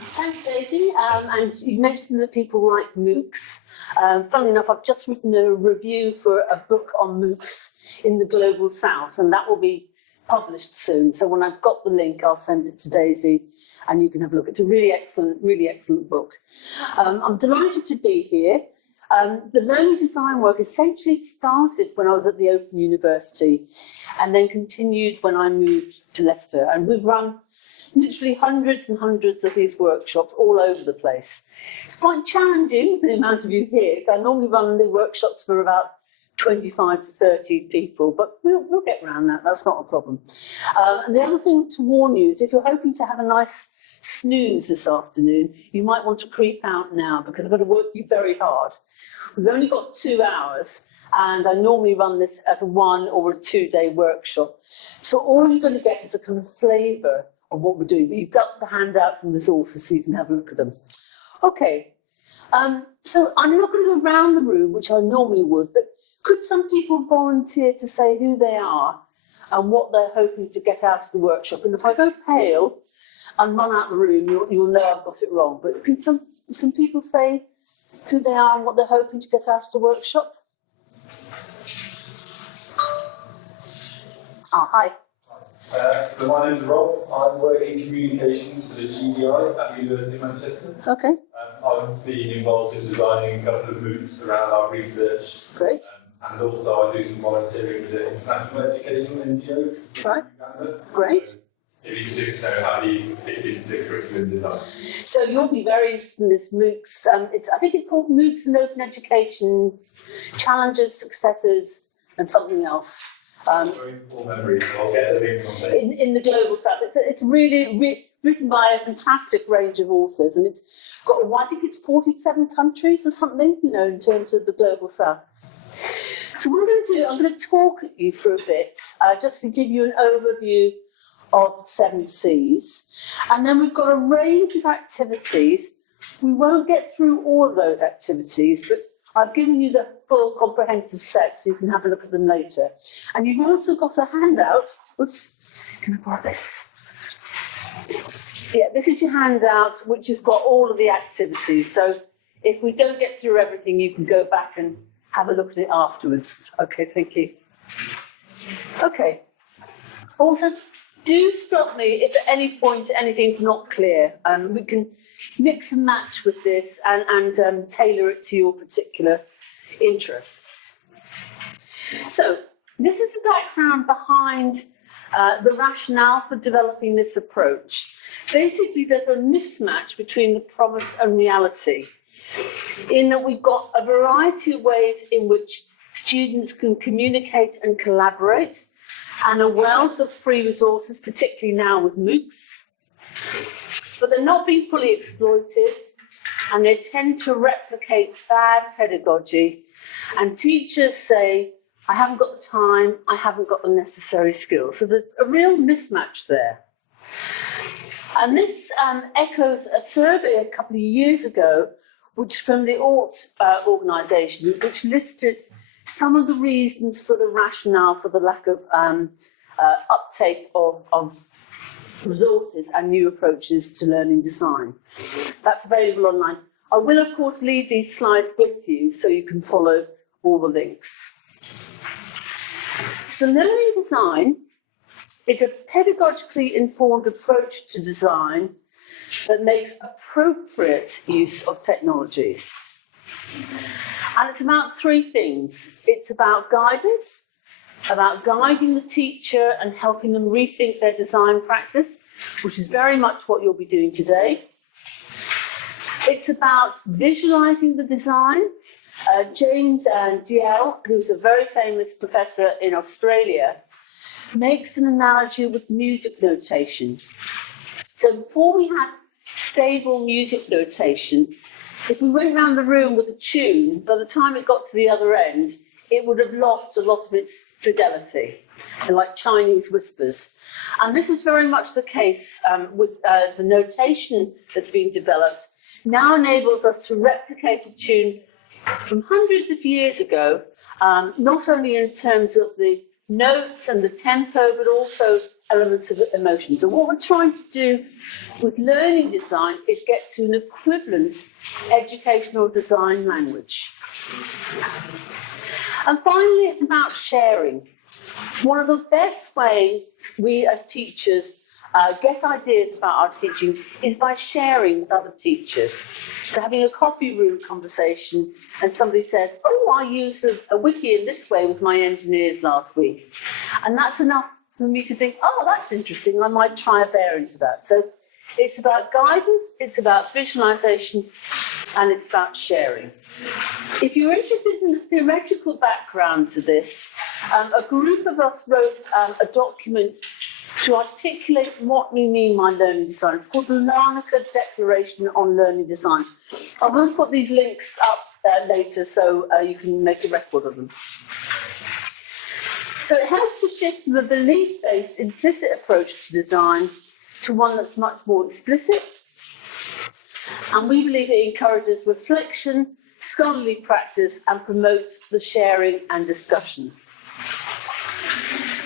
Thanks, Daisy. And you mentioned that people like MOOCs. Funnily enough, I've just written a review for a book on MOOCs in the Global South, and that will be published soon. So when I've got the link, I'll send it to Daisy, and you can have a look. It's a really excellent book. I'm delighted to be here. The learning design work essentially started when I was at the Open University and then continued when I moved to Leicester. And we've run literally hundreds and hundreds of these workshops all over the place. It's quite challenging, the amount of you here. I normally run the workshops for about 25 to 30 people, but we'll get around that. That's not a problem. And the other thing to warn you is if you're hoping to have a nice snooze this afternoon, you might want to creep out now because I've got to work you very hard. We've only got 2 hours, and I normally run this as a 1 or a 2-day workshop. So all you're going to get is a kind of flavour of what we're doing, but you've got the handouts and resources so you can have a look at them. Okay, so I'm not going to go around the room, which I normally would, but could some people volunteer to say who they are and what they're hoping to get out of the workshop? And if I go pale and run out the room, you'll know I've got it wrong. But can some people say who they are and what they're hoping to get out of the workshop? Oh, hi. So my name's Rob. I work in communications for the GDI at the University of Manchester. Okay. I've been involved in designing a couple of MOOCs around our research. Great. And also I do some volunteering with the International Educational NGO. Right. Great. If you could just know how these fit into curriculum design. So you'll be very interested in this MOOCs. I think it's called MOOCs and Open Education, Challenges, Successes, and something else. Very full memory, so I'll get the link on there. In the Global South. It's really written by a fantastic range of authors, and it's got, I think it's 47 countries or something, you know, in terms of the Global South. So what I'm going to do, I'm going to talk you for a bit, just to give you an overview of the 7 Cs. And then we've got a range of activities. We won't get through all of those activities, but I've given you the full comprehensive set so you can have a look at them later. And you've also got a handout. Oops, can I borrow this? Yeah, this is your handout, which has got all of the activities. So if we don't get through everything, you can go back and have a look at it afterwards. Okay, thank you. Okay. Also, do stop me if at any point anything's not clear. We can mix and match with this and tailor it to your particular interests. So this is the background behind the rationale for developing this approach. Basically, there's a mismatch between the promise and reality, in that we've got a variety of ways in which students can communicate and collaborate, and a wealth of free resources, particularly now with MOOCs, but they're not being fully exploited, and they tend to replicate bad pedagogy, and teachers say, I haven't got the time, I haven't got the necessary skills. So there's a real mismatch there. And this echoes a survey a couple of years ago, which from the Audit organisation, which listed some of the reasons for the rationale for the lack of uptake of resources and new approaches to learning design. That's available online. I will, of course, leave these slides with you so you can follow all the links. So learning design is a pedagogically informed approach to design that makes appropriate use of technologies. And it's about 3 things. It's about guidance, about guiding the teacher and helping them rethink their design practice, which is very much what you'll be doing today. It's about visualizing the design. James Diel, who's a very famous professor in Australia, makes an analogy with music notation. So before we had stable music notation, if we went around the room with a tune, by the time it got to the other end, it would have lost a lot of its fidelity, like Chinese whispers. And this is very much the case with the notation that's being developed, now enables us to replicate a tune from hundreds of years ago, not only in terms of the notes and the tempo, but also elements of emotion. So what we're trying to do with learning design is get to an equivalent educational design language. And finally, it's about sharing. One of the best ways we as teachers get ideas about our teaching is by sharing with other teachers. So having a coffee room conversation and somebody says, oh, I used a wiki in this way with my engineers last week. And that's enough for me to think, oh, that's interesting, I might try a variant of that. So it's about guidance, it's about visualization, and it's about sharing. If you're interested in the theoretical background to this, a group of us wrote a document to articulate what we mean by learning design. It's called the Larnaca Declaration on Learning Design. I will put these links up later so you can make a record of them. So it helps to shift from a belief-based, implicit approach to design to one that's much more explicit. And we believe it encourages reflection, scholarly practice, and promotes the sharing and discussion.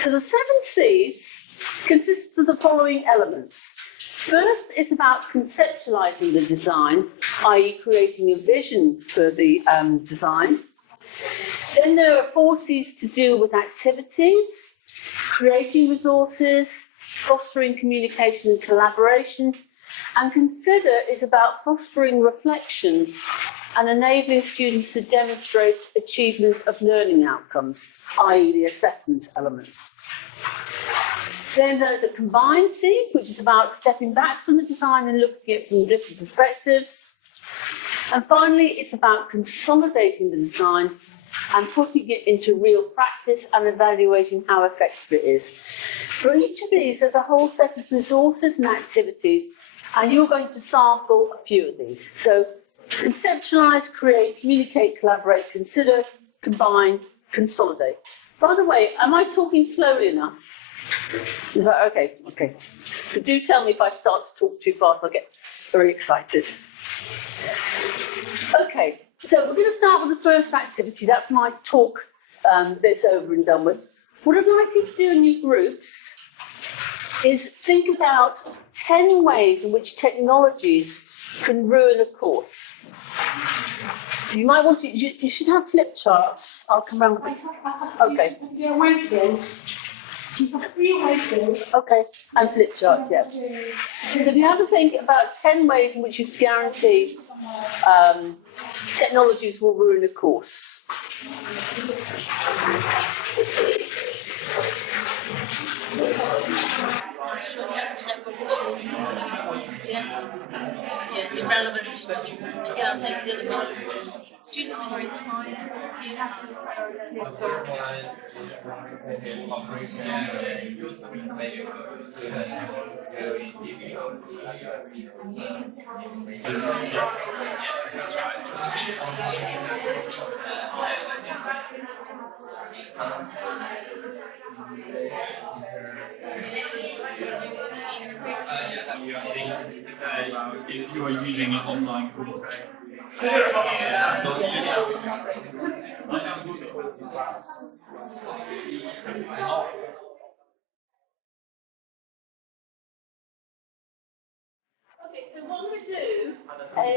So the 7 C's consists of the following elements. First, it's about conceptualizing the design, i.e. creating a vision for the design. Then there are 4 C's to do with activities, creating resources, fostering communication and collaboration, and consider is about fostering reflection and enabling students to demonstrate achievement of learning outcomes, i.e. the assessment elements. Then there's a combined C, which is about stepping back from the design and looking at it from different perspectives. And finally, it's about consolidating the design and putting it into real practice and evaluating how effective it is. For each of these, there's a whole set of resources and activities, and you're going to sample a few of these. So conceptualize, create, communicate, collaborate, consider, combine, consolidate. By the way, am I talking slowly enough? Is that okay? Okay. So do tell me if I start to talk too fast, I'll get very excited. Okay, so we're going to start with the first activity. That's my talk that's over and done with. What I'd like you to do in your groups is think about 10 ways in which technologies can ruin a course. So you might want to, you should have flip charts. I'll come around with this. Okay. Okay, and flip charts, yeah. So do you have to think about 10 ways in which you guarantee technologies will ruin a course? Irrelevant. Yeah, I'll take the other one. Students are very tired, so you have to If you are using an online course. Okay, so what I'm going to do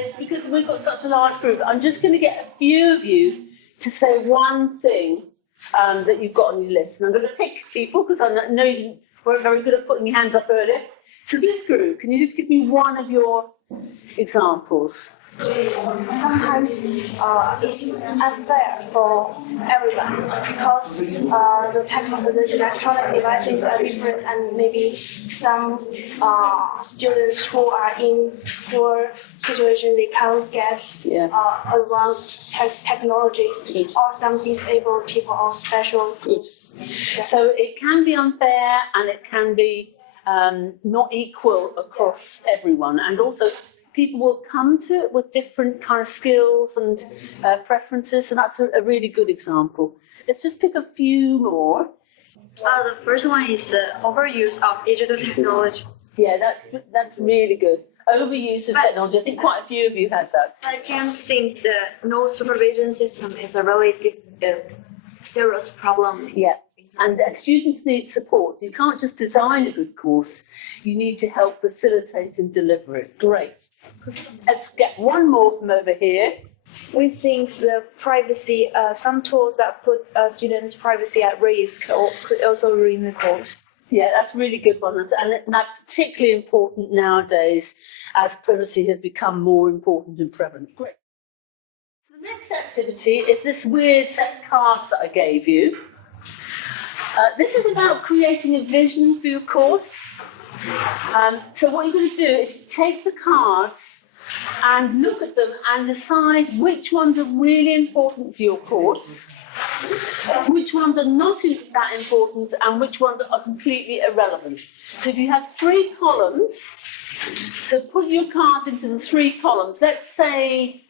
is, because we've got such a large group, I'm just going to get a few of you to say one thing that you've got on your list. And I'm going to pick people, because I know you weren't very good at putting your hands up earlier. So this group, can you just give me one of your examples? Sometimes it's unfair for everyone because the electronic devices are different, and maybe some students who are in poor situation, they can't get advanced technologies, or some disabled people or special groups. So it can be unfair, and it can be not equal across everyone, and also people will come to it with different kind of skills and preferences, and that's a really good example. Let's just pick a few more. The first one is overuse of digital technology. Yeah, that's really good. Overuse of technology. I think quite a few of you had that. James thinks the no supervision system is a really serious problem. Yeah. In And students need support. You can't just design a good course, you need to help facilitate and deliver it. Great. Let's get one more from over here. We think the privacy, some tools that put students' privacy at risk could also ruin the course. Yeah, that's a really good one. And that's particularly important nowadays as privacy has become more important and prevalent. Great. So the next activity is this weird set of cards that I gave you. This is about creating a vision for your course. So what you're going to do is take the cards and look at them and decide which ones are really important for your course, which ones are not that important, and which ones are completely irrelevant. So if you have 3 columns, so put your cards into the 3 columns. Let's say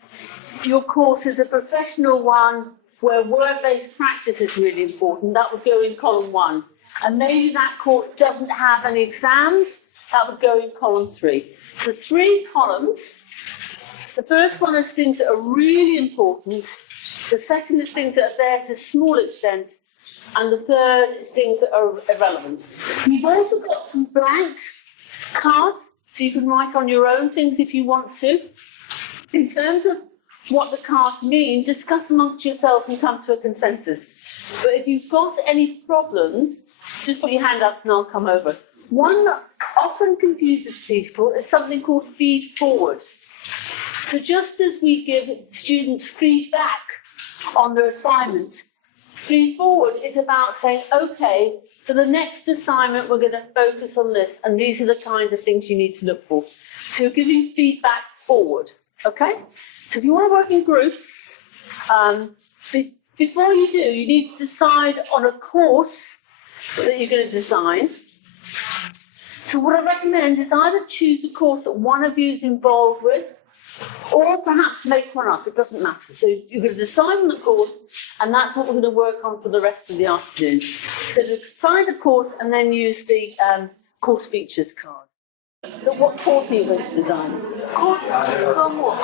your course is a professional one where word-based practice is really important. That would go in column 1. And maybe that course doesn't have any exams. That would go in column 3. So 3 columns. The first one is things that are really important. The second is things that are there to a small extent. And the third is things that are irrelevant. You've also got some blank cards, so you can write on your own things if you want to. In terms of what the cards mean, discuss amongst yourselves and come to a consensus. But if you've got any problems, just put your hand up and I'll come over. One that often confuses people is something called feed forward. So just as we give students feedback on their assignments, feed forward is about saying, okay, for the next assignment, we're going to focus on this, and these are the kind of things you need to look for. So you're giving feedback forward, okay? So if you want to work in groups, before you do, you need to decide on a course that you're going to design. So what I recommend is either choose a course that one of you is involved with, or perhaps make one up, it doesn't matter. So you're going to decide on the course, and that's what we're going to work on for the rest of the afternoon. So decide the course and then use the course features card. So what course are you going to design? Course, 科目,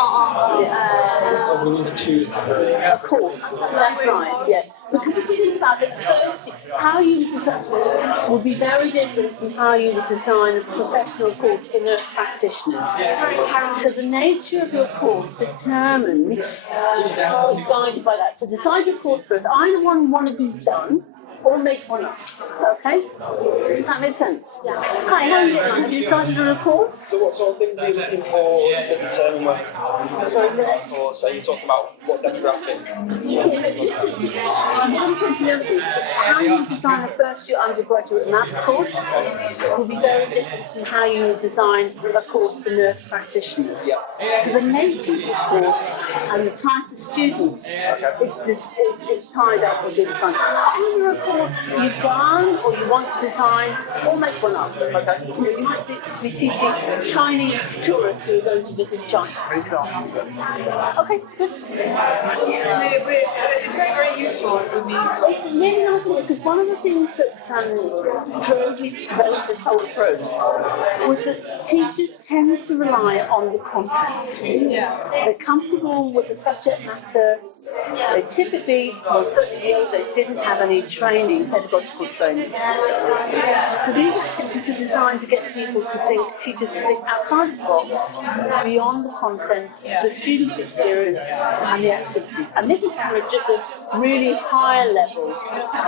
So we need to choose Of course, that's right, yeah. Because if you think about it, first, how you would design will be very different from how you would design a professional course for nurse practitioners. So the nature of your course determines, is guided by that. So decide your course first. Either one of you done, or make one up, okay? Does that make sense? Yeah. Hi, how are you? Have you decided on a course? So what sort of things are you looking for to determine whether Sorry, course? Are you talking about what demographic? just one sense the other thing is how you design a first-year undergraduate maths course will be very different from how you would design a course for nurse practitioners. So the nature of the course and the type of students is tied up with the design. Either a course you've done or you want to design, or make one up. Okay. You might be teaching Chinese to tourists who are going to live in China, for example. Okay, good. It's very useful to me. It's really nice because one of the things that drove me to develop this whole approach was that teachers tend to rely on the content. Yeah. They're comfortable with the subject matter. They typically, well, certainly in the old days, didn't have any training, pedagogical training. So these activities are designed to get people to think, teachers to think outside the box, beyond the content, the student's experience and the activities. And this is for just a really higher level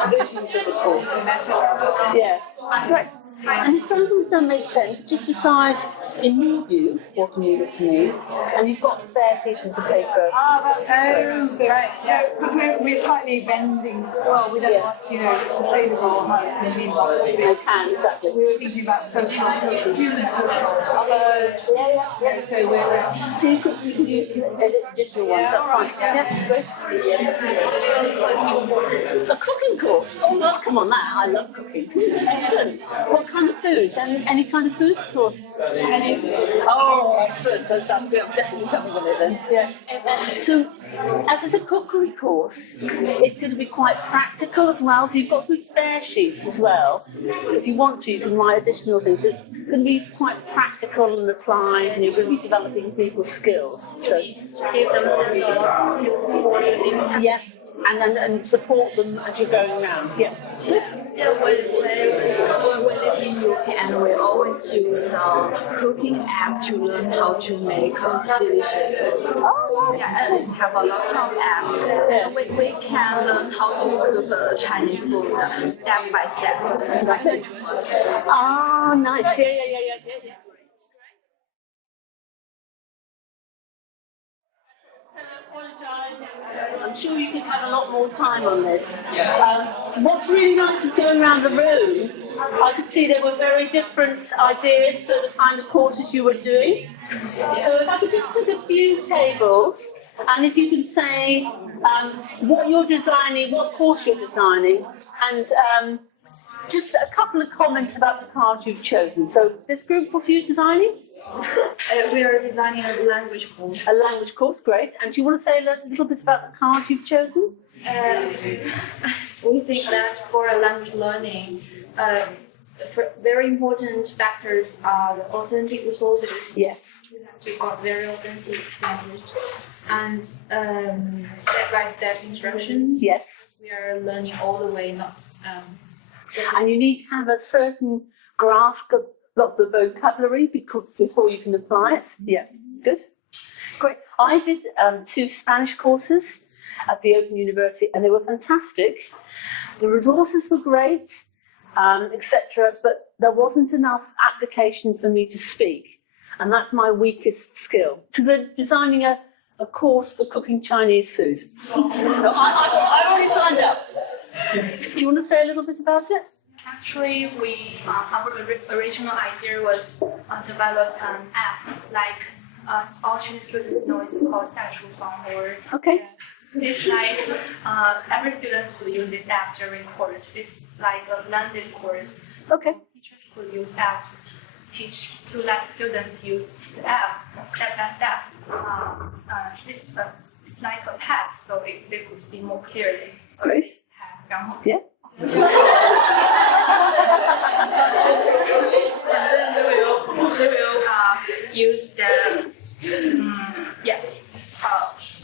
vision for the course. Yeah, great. And if some things don't make sense, just decide in your view what you need it to mean, and you've got spare pieces of paper. That's right. So, because we're slightly bending, well, we don't want, sustainable can mean lots of They things. can, exactly. We were thinking about human social. Yeah. So you could use some additional ones, that's fine. Yeah, great. A cooking course. Oh, well, come on, I love cooking. Excellent. What kind of food? Any kind of food? Or any? Oh, excellent. So sounds good. I'm definitely coming with it then. Yeah. So, as it's a cookery course, it's going to be quite practical as well. So you've got some spare sheets as well. So if you want to, you can write additional things. It's going to be quite practical and applied, and you're going to be developing people's skills. So Give them handout. yeah, and support them as you're going around. Yeah. Good. Yeah, when we live in UK and we always use a cooking app to learn how to make delicious food. Yeah, and it have a lot of apps. Yeah. We can learn how to cook Chinese food step by step. Ah, nice. Yeah. So I apologise. I'm sure you could have a lot more time on this. What's really nice is going around the room. I could see there were very different ideas for the kind of courses you were doing. So if I could just pick a few tables, and if you can say what you're designing, what course you're designing, and just a couple of comments about the cards you've chosen. So this group, what are you designing? We are designing a language course. A language course, great. And do you want to say a little bit about the cards you've chosen? We think that for language learning, very important factors are the authentic resources. Yes. You have to got very authentic language and step-by-step instructions. Yes. We are learning all the way, not. And you need to have a certain grasp of the vocabulary before you can apply it. Yeah, good. Great. I did 2 Spanish courses at the Open University and they were fantastic. The resources were great, etc., but there wasn't enough application for me to speak. And that's my weakest skill. So they're designing a course for cooking Chinese food. So I already signed up. Do you want to say a little bit about it? Actually, our original idea was develop an app like all Chinese students know it's called 下厨房 or Okay. it's like every student could use this app during course. It's like a blended course. Okay. Teachers could use app to let students use the app step by step. It's like a path, so they could see more clearly. Great. 然后 Yeah. and then they will use the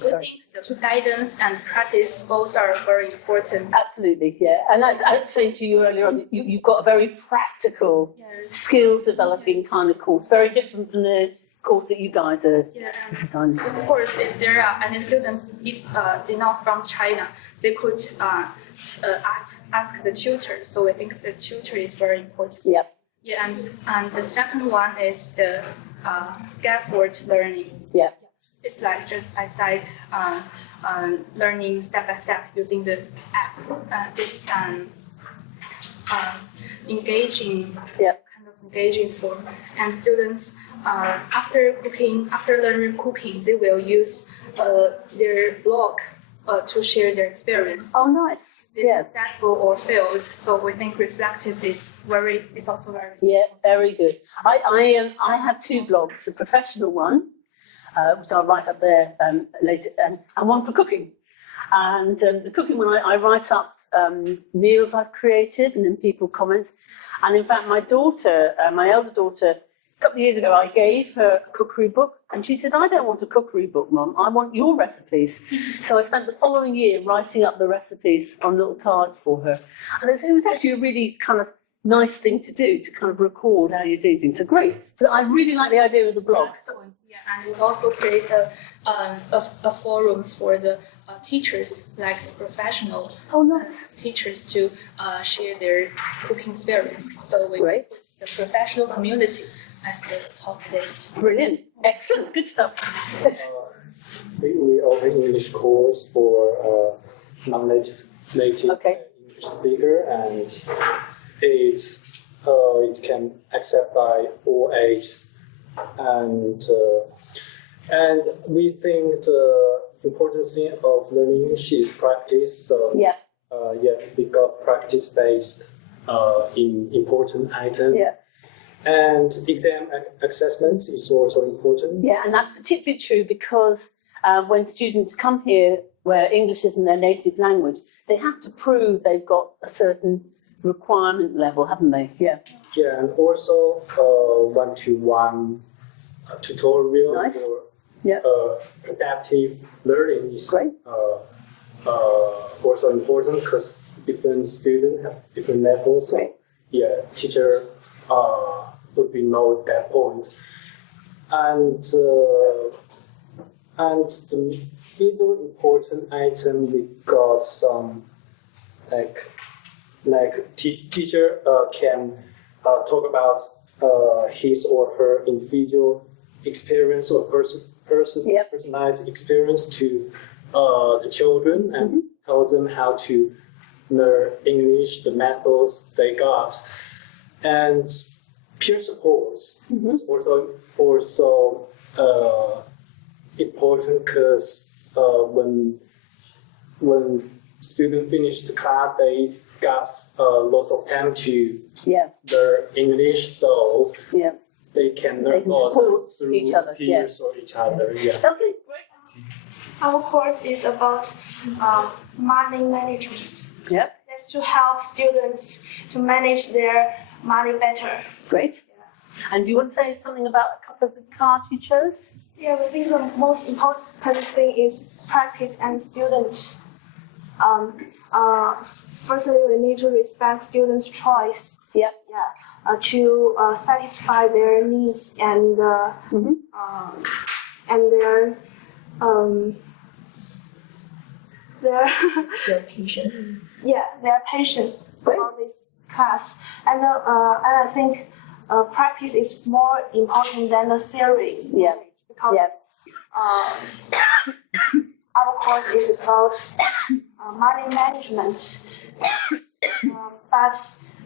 we think the guidance and practice both are very important. Absolutely, yeah. And I was saying to you earlier on, you've got a very practical, skills developing kind of course, very different from the course that you guys are And designing. of course, if there are any students did not from China, they could ask the tutor. So I think the tutor is very important. Yeah. Yeah, and the second one is the scaffold learning. Yeah. It's like just I said, learning step by step using the app. It's engaging, kind of engaging form. And students, after learning cooking, they will use their blog to share their experience. Oh, nice. If Yeah. successful or failed. So we think reflective is also very. Yeah, very good. I have 2 blogs, a professional one, which I'll write up there later, and one for cooking. And the cooking one, I write up meals I've created, and then people comment. And in fact, my daughter, my elder daughter, a couple of years ago, I gave her a cookery book, and she said, "I don't want a cookery book, Mum. I want your recipes." So I spent the following year writing up the recipes on little cards for her, and it was actually a really kind of nice thing to do, to kind of record how you do things. So great. So I really like the idea of the blog. Excellent. Yeah, and we've also created a forum for the teachers, like the professional teachers, to share their cooking experience. So we Great. put the professional community as the top list. Brilliant. Excellent. Good stuff. We open English course for non-native Okay. English speaker, and it can accept by all ages, and we think the importance of learning English is practice. So Yeah. We got practice based in important items. Yeah. And exam assessment is also important. Yeah, and that's particularly true because when students come here where English isn't their native language, they have to prove they've got a certain requirement level, haven't they? Yeah. Yeah, and also one-to-one tutorial Nice. for Yeah. adaptive learning is Great. Also important because different students have different levels. So, yeah, teacher would be know that point. And the middle important item, we got some teacher can talk about his or her individual experience or personalized experience to the children and tell them how to learn English, the methods they got, and peer support is also important because when students finish the class, they got lots of time to learn English, so they can learn support through each other, peers or each other. Yeah. Okay, great. Our course is about money management. Yep, That's to help students to manage their money better. great. And do you want to say something about a couple of the cards you chose? Yeah, we think the most important thing is practice and student. Firstly, we need to respect students' choice. Yep. To satisfy their needs and their patient. their patient for this class. And I think practice is more important than the theory. Yeah. Because our course is about money management, but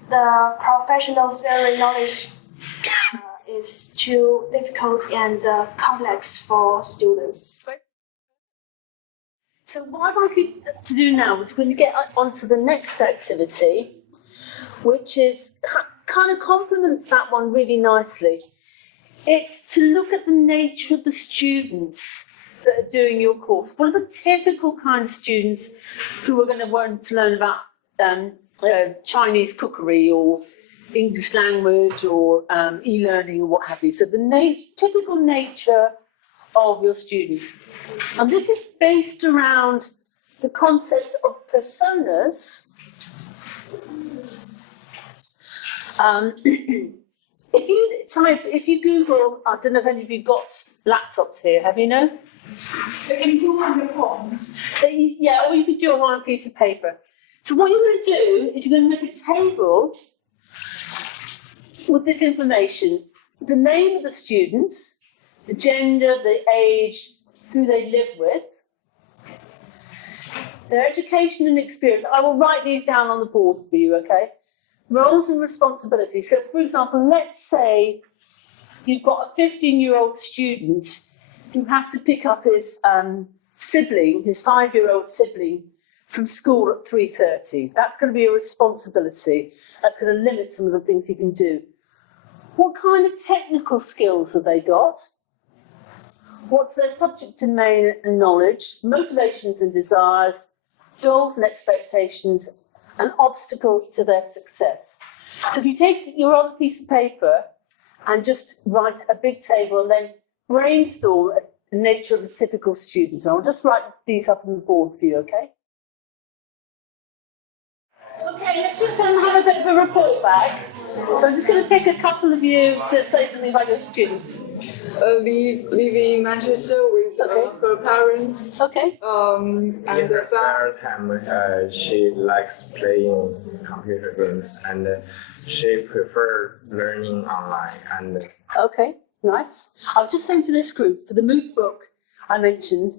the professional theory knowledge is too difficult and complex for students. So what I'd like you to do now is we're going to get on to the next activity, which is kind of complements that one really nicely. It's to look at the nature of the students that are doing your course. What are the typical kind of students who are going to want to learn about Chinese cookery or English language or e-learning or what have you? So the typical nature of your students. And this is based around the concept of personas. If you Google, I don't know if any of you got laptops here, have you know? They can pull on your phones. Yeah, or you could do it on a piece of paper. So what you're going to do is you're going to make a table with this information, the name of the students, the gender, the age, who they live with, their education and experience. I will write these down on the board for you, okay? Roles and responsibilities. So, for example, let's say you've got a 15-year-old student who has to pick up his sibling, his 5-year-old sibling, from school at 3:30. That's going to be a responsibility. That's going to limit some of the things he can do. What kind of technical skills have they got? What's their subject domain and knowledge, motivations and desires, goals and expectations, and obstacles to their success? So if you take your other piece of paper and just write a big table and then brainstorm the nature of a typical student. And I'll just write these up on the board for you, okay? Okay, let's just have a bit of a report back. So I'm just going to pick a couple of you to say something about your student. Live in Manchester with her parents. Okay. And in her spare time, she likes playing computer games, and she prefers learning online. And okay, nice. I was just saying to this group, for the MOOC book I mentioned,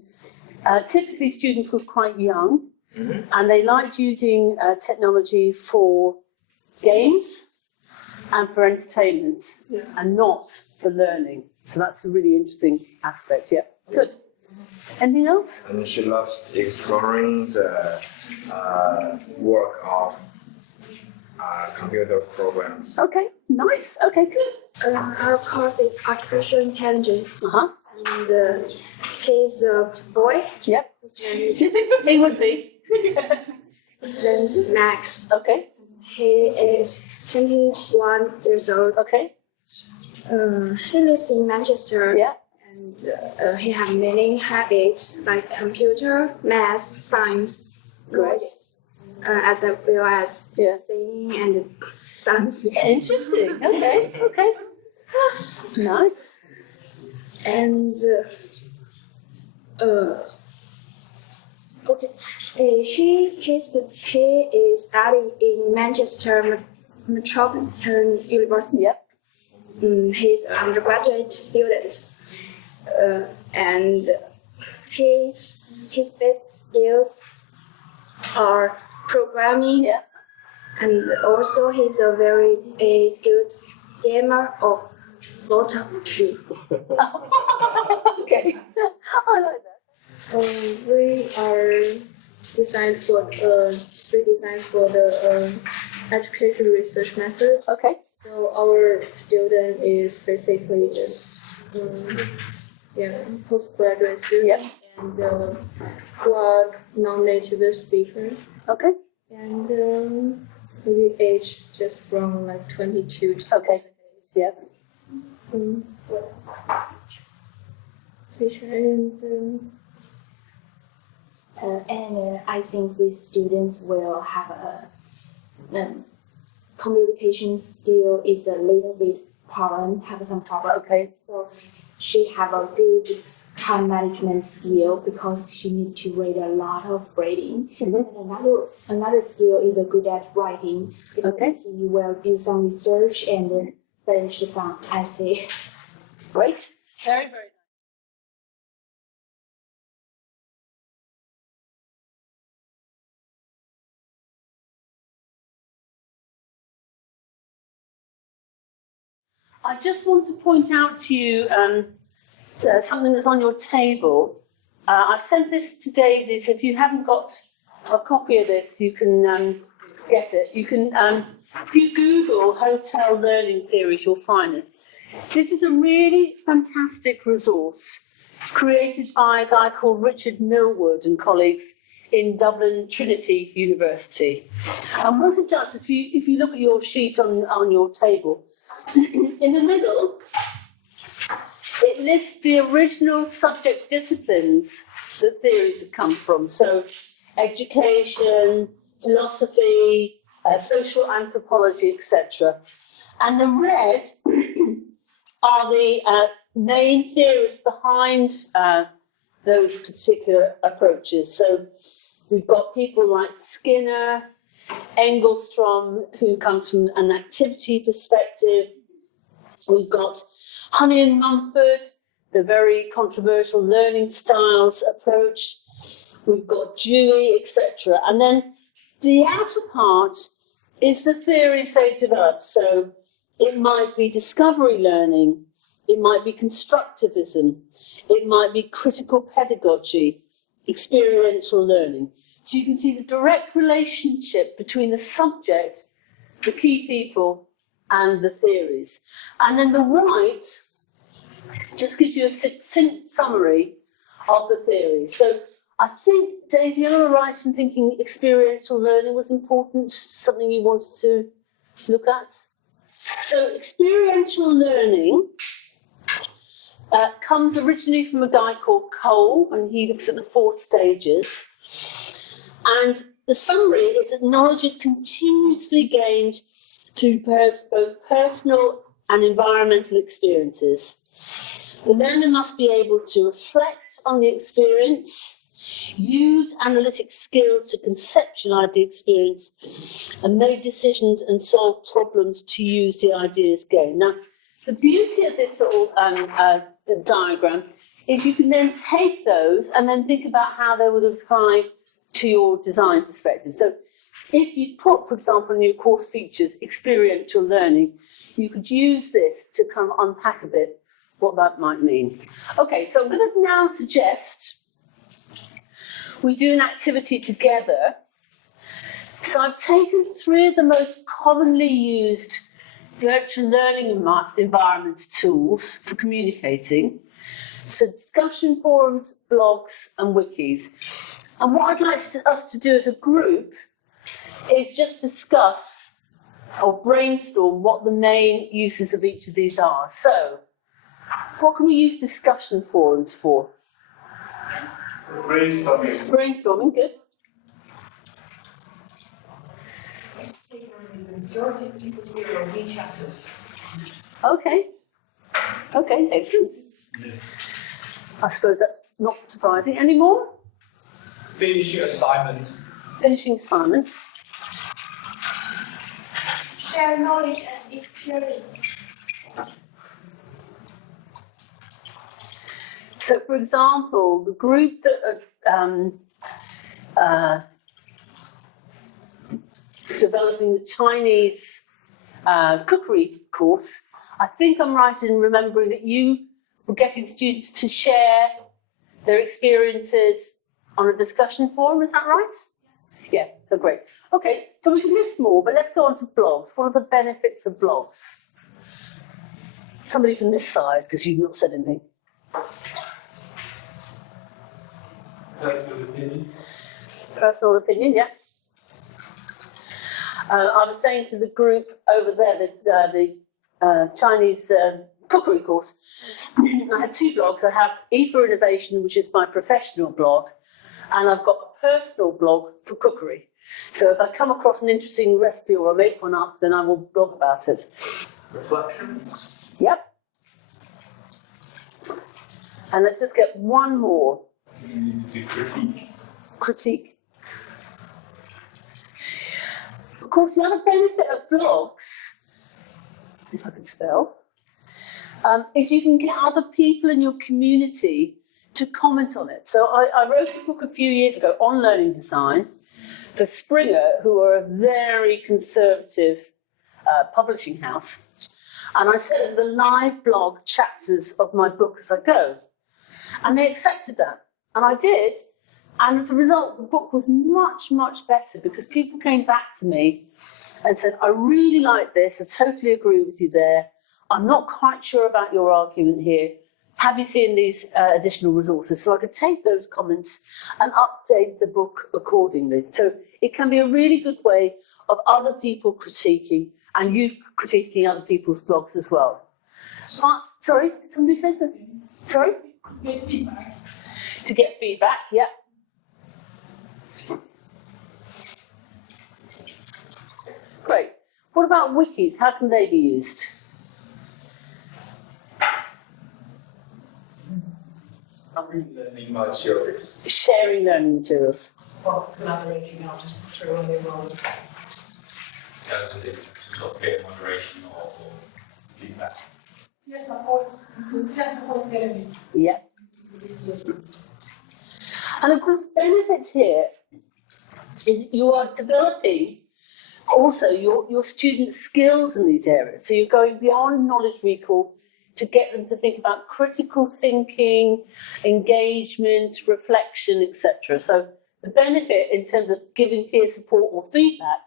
typically students were quite young, and they liked using technology for games and for entertainment, and not for learning. So that's a really interesting aspect, yeah. Good. Anything else? And she loves exploring the work of computer programs. Okay, nice. Okay, good. Our course is artificial intelligence. And he's a boy. Yep. His name is He would be. His name is Max. Okay. He is 21 years old. Okay. He lives in Manchester. Yeah. And he has many habits like computer, math, science, Great. projects. as well as Yeah. singing and dancing. Interesting. Okay. Okay. Nice. And okay, he is studying in Manchester Metropolitan University. Yep. He's an undergraduate student, and his best skills are programming, Yeah. and also he's a very good gamer of Dota 3. Okay. I like that. We are designed for the education research method. Okay. So our student is basically just postgraduate student and who are non-native speakers. Okay. And maybe age just from like 22 to Okay. Yeah. Feature and I think these students will have a communication skill is a little bit problem, have some problem. Okay. So she have a good time management skill because she need to read a lot of reading. Mm-hmm. And another skill is a good at writing. Because Okay. he will do some research and then finish some essay. Great. Very, very nice. I just want to point out to you something that's on your table. I've sent this to Daisy, so if you haven't got a copy of this, you can get it. You can, if you Google hotel learning theories, you'll find it. This is a really fantastic resource created by a guy called Richard Millward and colleagues in Dublin Trinity University. And what it does, if you look at your sheet on your table, in the middle, it lists the original subject disciplines that theories have come from. So education, philosophy, social anthropology, etc. And the red are the main theorists behind those particular approaches. So we've got people like Skinner, Engelstrom, who comes from an activity perspective. We've got Honey and Mumford, the very controversial learning styles approach. We've got Dewey, etc. And then the outer part is the theories they develop. So it might be discovery learning, it might be constructivism, it might be critical pedagogy, experiential learning. So you can see the direct relationship between the subject, the key people, and the theories. And then the white just gives you a succinct summary of the theories. So I think, Daisy, am I right in thinking experiential learning was important, something you wanted to look at? So experiential learning comes originally from a guy called Cole, and he looks at the 4 stages. And the summary is that knowledge is continuously gained through both personal and environmental experiences. The learner must be able to reflect on the experience, use analytic skills to conceptualize the experience, and make decisions and solve problems to use the ideas gained. Now, the beauty of this little diagram is you can then take those and then think about how they would apply to your design perspective. So if you put, for example, in your course features, experiential learning, you could use this to kind of unpack a bit what that might mean. Okay, so I'm going to now suggest we do an activity together. So I've taken 3 of the most commonly used virtual learning environment tools for communicating. So discussion forums, blogs, and wikis. And what I'd like us to do as a group is just discuss or brainstorm what the main uses of each of these are. So, what can we use discussion forums for? Brainstorming. Brainstorming, good. majority of the people here are WeChatters. Okay. Okay, excellent. I suppose that's not surprising anymore. Finish your assignment. Finishing assignments. Share knowledge and experience. So, for example, the group that are developing the Chinese cookery course, I think I'm right in remembering that you were getting students to share their experiences on a discussion forum, is that right? Yes. Yeah, so great. Okay, so we can list more, but let's go on to blogs. What are the benefits of blogs? Somebody from this side, because you've not said anything. Personal opinion. Personal opinion, yeah. I was saying to the group over there that the Chinese cookery course, I had two blogs. I have E for Innovation, which is my professional blog, and I've got a personal blog for cookery. So if I come across an interesting recipe or I make one up, then I will blog about it. Reflection. Yep. And let's just get one more. To critique. Critique. Of course, the other benefit of blogs, if I can spell, is you can get other people in your community to comment on it. So I wrote a book a few years ago on learning design for Springer, who are a very conservative publishing house. And I said the live blog chapters of my book as I go. And they accepted that. And I did. And as a result, the book was much, much better because people came back to me and said, I really like this. I totally agree with you there. I'm not quite sure about your argument here. Have you seen these additional resources? So I could take those comments and update the book accordingly. So it can be a really good way of other people critiquing and you critiquing other people's blogs as well. Sorry, did somebody say something? Sorry? Get feedback. To get feedback, yeah. Great. What about wikis? How can they be used? Learning materials. Sharing learning materials. Or collaborating out through on their own. Not get moderation or feedback. Yes, of course. Yes, of course, getting it. Yeah. And of course, benefits here is you are developing also your students' skills in these areas. So you're going beyond knowledge recall to get them to think about critical thinking, engagement, reflection, etc. So the benefit in terms of giving peer support or feedback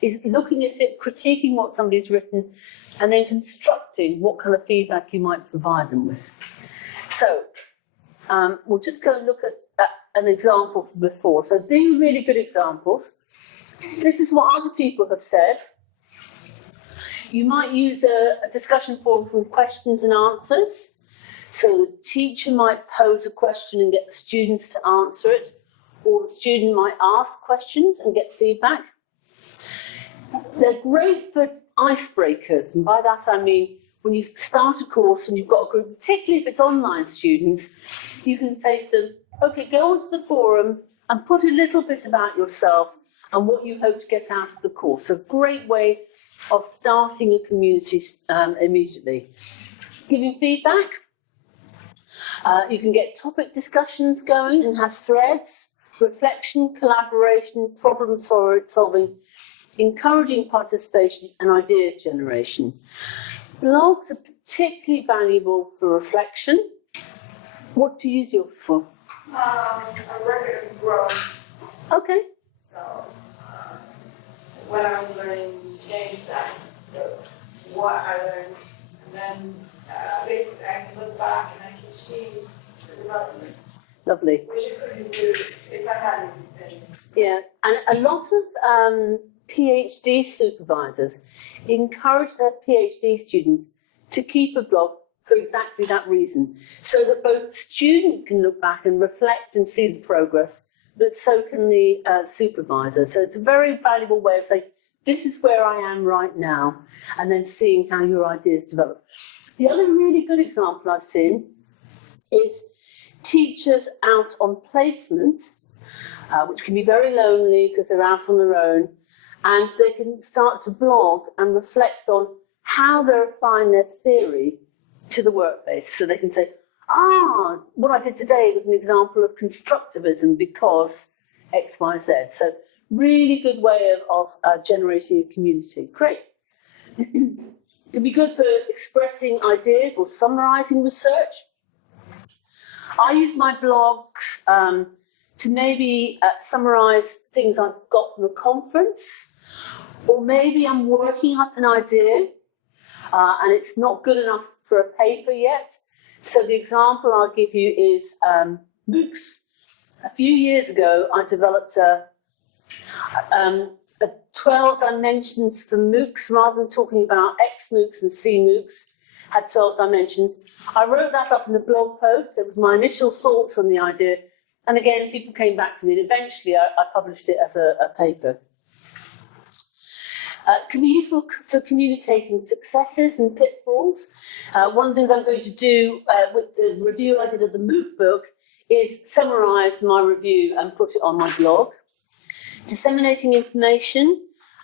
is looking at it, critiquing what somebody's written, and then constructing what kind of feedback you might provide them with. So we'll just go and look at an example from before. So these are really good examples. This is what other people have said. You might use a discussion forum from questions and answers. So the teacher might pose a question and get the students to answer it, or the student might ask questions and get feedback. They're great for icebreakers, and by that I mean when you start a course and you've got a group, particularly if it's online students, you can say to them, okay, go onto the forum and put a little bit about yourself and what you hope to get out of the course. A great way of starting a community immediately. Giving feedback. You can get topic discussions going and have threads, reflection, collaboration, problem solving, encouraging participation and ideas generation. Blogs are particularly valuable for reflection. What do you use yours for? A record of growth. Okay. So, when I was learning game design, so what I learned, and then basically I can look back and I can see the development. Lovely. Which I couldn't do if I hadn't been. Yeah, and a lot of PhD supervisors encourage their PhD students to keep a blog for exactly that reason, so that both the student can look back and reflect and see the progress, but so can the supervisor. So it's a very valuable way of saying, this is where I am right now, and then seeing how your ideas develop. The other really good example I've seen is teachers out on placement, which can be very lonely because they're out on their own, and they can start to blog and reflect on how they're applying their theory to the workplace. So they can say, what I did today was an example of constructivism because X, Y, Z. So really good way of generating a community. Great. It could be good for expressing ideas or summarising research. I use my blogs to maybe summarise things I've got from a conference, or maybe I'm working up an idea and it's not good enough for a paper yet. So the example I'll give you is MOOCs. A few years ago, I developed a 12 dimensions for MOOCs, rather than talking about X MOOCs and C MOOCs, had 12 dimensions. I wrote that up in a blog post. It was my initial thoughts on the idea. And again, people came back to me, and eventually I published it as a paper. It can be useful for communicating successes and pitfalls. One of the things I'm going to do with the review I did of the MOOC book is summarise my review and put it on my blog. Disseminating information,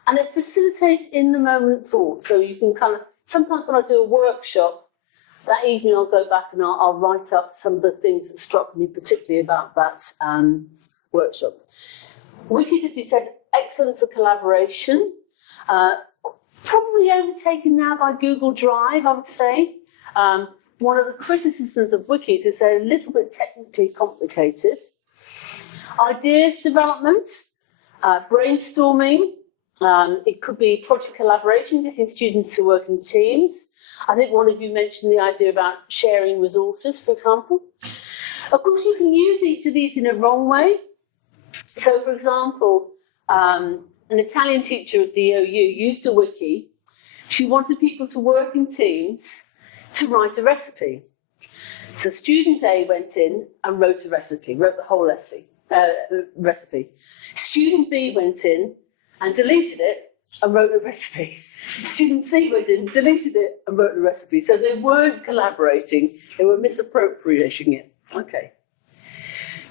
and it facilitates in-the-moment thought. So you can kind of, sometimes when I do a workshop, that evening I'll go back and I'll write up some of the things that struck me particularly about that workshop. Wikis, as you said, excellent for collaboration. Probably overtaken now by Google Drive, I would say. One of the criticisms of Wikis is they're a little bit technically complicated. Ideas development, brainstorming, it could be project collaboration, getting students to work in teams. I think one of you mentioned the idea about sharing resources, for example. Of course, you can use each of these in a wrong way. So, for example, an Italian teacher at the OU used a wiki. She wanted people to work in teams to write a recipe. So student A went in and wrote a recipe, wrote the whole recipe. Student B went in and deleted it and wrote a recipe. Student C went in, deleted it and wrote the recipe. So they weren't collaborating, they were misappropriating it. Okay.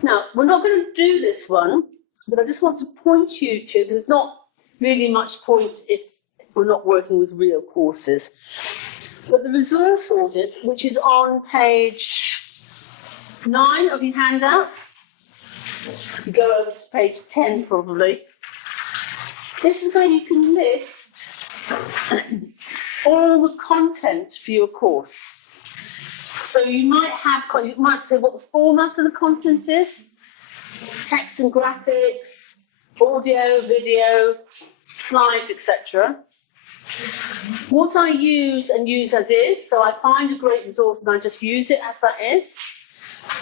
Now, we're not going to do this one, but I just want to point you to, there's not really much point if we're not working with real courses. But the resource audit, which is on page 9 of your handout, if you go over to page 10 probably, this is where you can list all the content for your course. So you might say what the format of the content is, text and graphics, audio, video, slides, etc. What I use and use as is, so I find a great resource and I just use it as that is.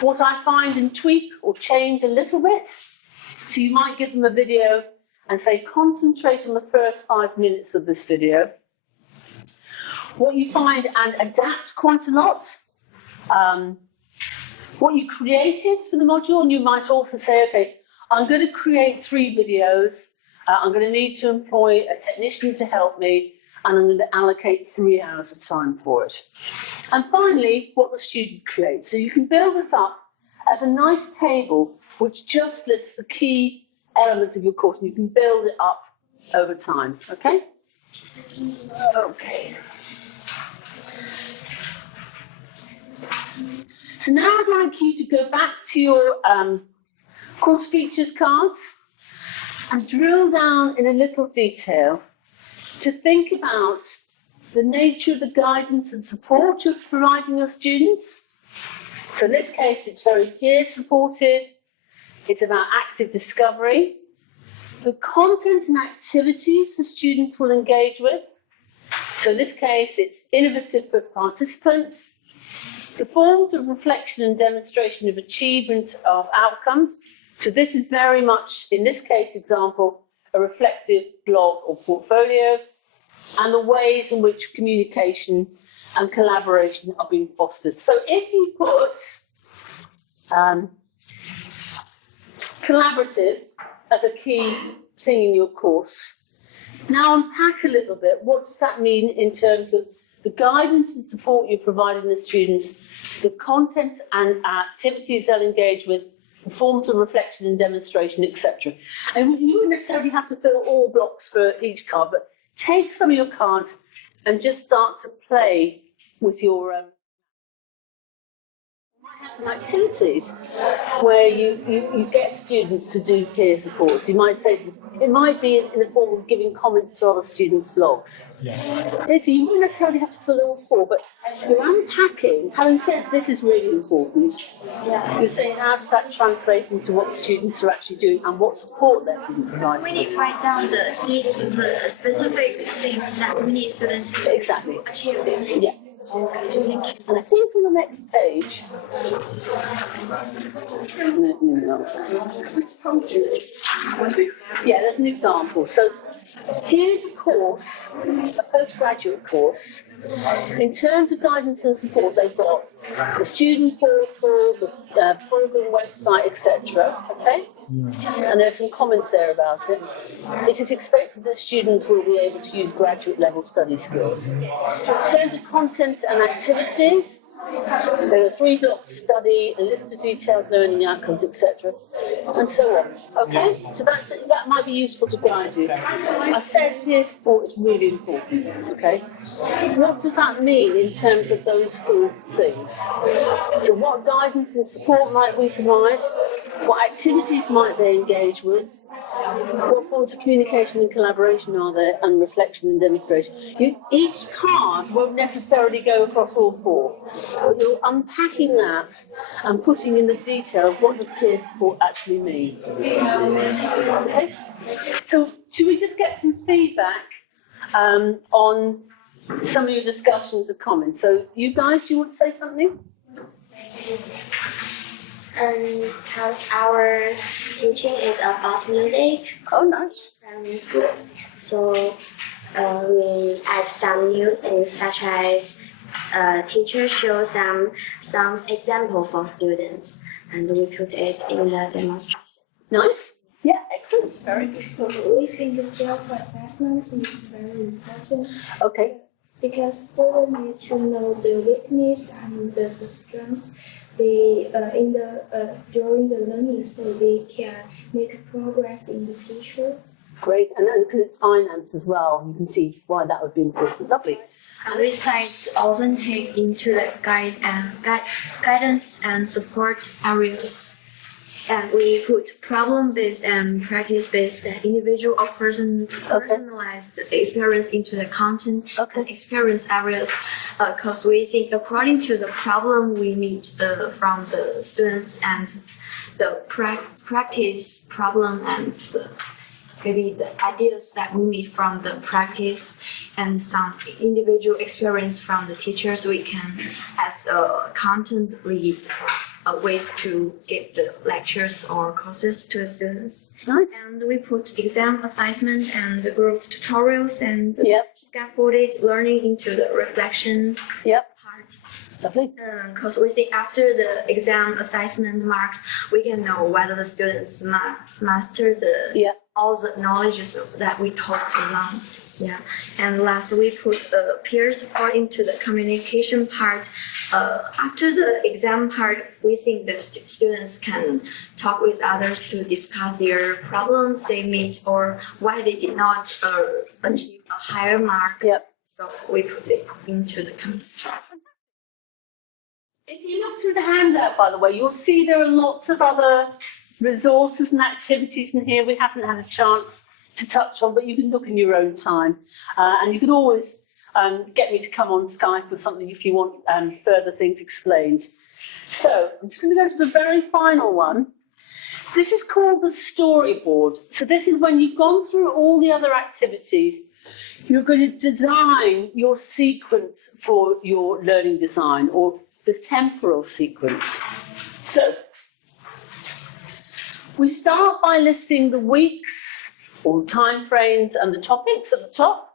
What I find and tweak or change a little bit, so you might give them a video and say, concentrate on the first 5 minutes of this video. What you find and adapt quite a lot. What you created for the module, and you might also say, okay, I'm going to create 3 videos. I'm going to need to employ a technician to help me, and I'm going to allocate 3 hours of time for it. And finally, what the student creates. So you can build this up as a nice table which just lists the key elements of your course, and you can build it up over time, okay? Okay. So now I'd like you to go back to your course features cards and drill down in a little detail to think about the nature of the guidance and support you're providing your students. So in this case, it's very peer supported. It's about active discovery. The content and activities the students will engage with. So in this case, it's innovative for participants. The forms of reflection and demonstration of achievement of outcomes. So this is very much, in this case example, a reflective blog or portfolio, and the ways in which communication and collaboration are being fostered. So if you put collaborative as a key thing in your course, Now unpack a little bit. What does that mean in terms of the guidance and support you're providing the students, the content and activities they'll engage with, the forms of reflection and demonstration, etc. And you wouldn't necessarily have to fill all blocks for each card, but take some of your cards and just start to play with your have some activities where you get students to do peer supports. You might say, it might be in the form of giving comments to other students' blogs. So you wouldn't necessarily have to fill all four, but you're unpacking, having said this is really important, you're saying how does that translate into what students are actually doing and what support they're being provided. We need to write down the specific things that we need students to achieve this. Yeah. And I think on the next page, yeah, there's an example. So here's a course, a postgraduate course. In terms of guidance and support, they've got the student portal, the program website, etc. Okay? And there's some comments there about it. It is expected that students will be able to use graduate level study skills. In terms of content and activities, there are 3 blocks to study, a list of detailed learning outcomes, etc. and so on. Okay? So that might be useful to guide you. I said peer support is really important. Okay? What does that mean in terms of those 4 things? So what guidance and support might we provide? What activities might they engage with? What forms of communication and collaboration are there, and reflection and demonstration? Each card won't necessarily go across all 4, but you're unpacking that and putting in the detail of what does peer support actually mean. Okay? So should we just get some feedback on some of your discussions and comments? So you guys, you want to say something? Because our teaching is about music. Oh, nice. Primary school. So we add some new things such as teachers show some songs example for students, and we put it in the demonstration. Nice. Yeah, excellent. Very good. So we think the self-assessment is very important. Okay. Because students need to know the weakness and the strengths during the learning, so they can make progress in the future. Great, and because it's finance as well, you can see why that would be important. Lovely. And we cite often take into the guidance and support areas. And we put problem-based and practice-based individual or personalized experience into the content and experience areas, because we think according to the problem we meet from the students and the practice problem and maybe the ideas that we meet from the practice and some individual experience from the teachers, we can, as a content lead, ways to give the lectures or courses to the students. Nice. And we put exam assessment and group tutorials and scaffolded learning into the reflection part. Lovely. Because we think after the exam assessment marks, we can know whether the students master all the knowledge that we taught to them. Yeah, and last we put peer support into the communication part. After the exam part, we think the students can talk with others to discuss their problems they meet or why they did not achieve a higher mark. So we put it into the communication. If you look through the handout, by the way, you'll see there are lots of other resources and activities in here we haven't had a chance to touch on, but you can look in your own time. And you can always get me to come on Skype or something if you want further things explained. So I'm just going to go to the very final one. This is called the storyboard. So this is when you've gone through all the other activities, you're going to design your sequence for your learning design, or the temporal sequence. So we start by listing the weeks, or time frames, and the topics at the top.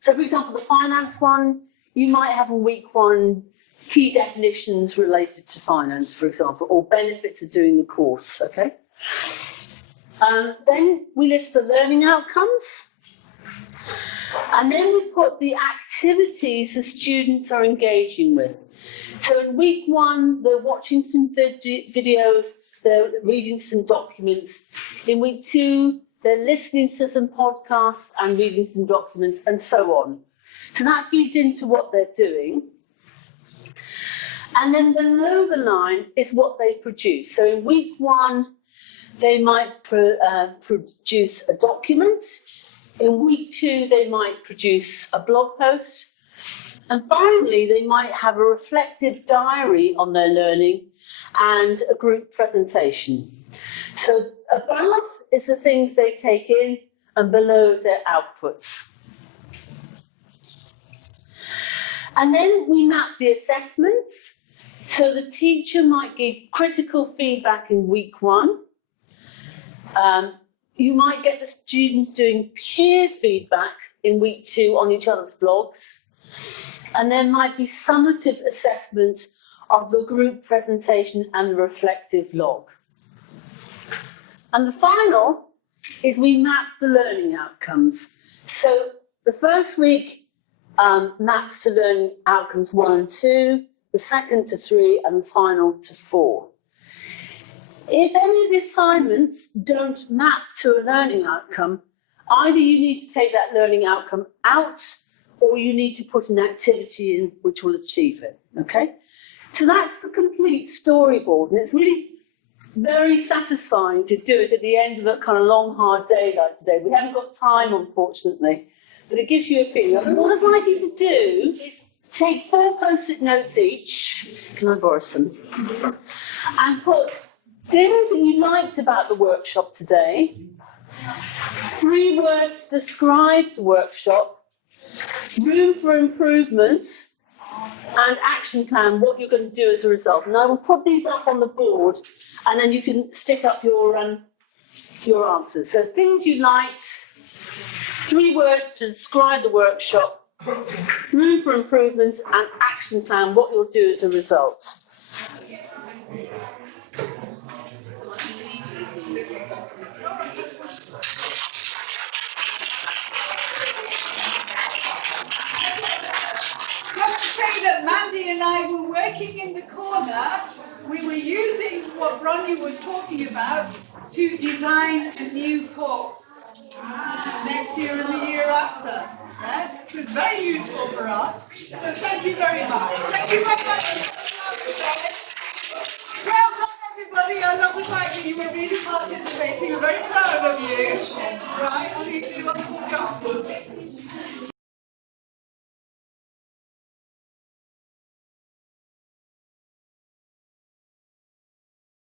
So for example, the finance one, you might have a week 1 key definitions related to finance, for example, or benefits of doing the course, okay? Then we list the learning outcomes. And then we put the activities the students are engaging with. So in week 1, they're watching some videos, they're reading some documents. In week 2, they're listening to some podcasts and reading some documents, and so on. So that feeds into what they're doing. And then below the line is what they produce. So in week 1, they might produce a document. In week 2, they might produce a blog post. And finally, they might have a reflective diary on their learning and a group presentation. So above is the things they take in, and below is their outputs. And then we map the assessments. So the teacher might give critical feedback in week 1. You might get the students doing peer feedback in week 2 on each other's blogs. And there might be summative assessment of the group presentation and the reflective log. And the final is we map the learning outcomes. So the first week maps to learning outcomes 1 and 2, the second to 3, and the final to 4. If any of the assignments don't map to a learning outcome, either you need to take that learning outcome out, or you need to put an activity in which will achieve it, okay? So that's the complete storyboard, and it's really very satisfying to do it at the end of a kind of long, hard day like today. We haven't got time, unfortunately, but it gives you a feeling. And what I'd like you to do is take 4 post-it notes each, can I borrow some, and put things that you liked about the workshop today, 3 words to describe the workshop, room for improvement, and action plan, what you're going to do as a result. And I will put these up on the board, and then you can stick up your answers. So things you liked, 3 words to describe the workshop, room for improvement, and action plan, what you'll do as a result. Just to say that Mandy and I were working in the corner. We were using what Bronnie was talking about to design a new course next year and the year after. Right? So it's very useful for us. So thank you very much. Thank you very much.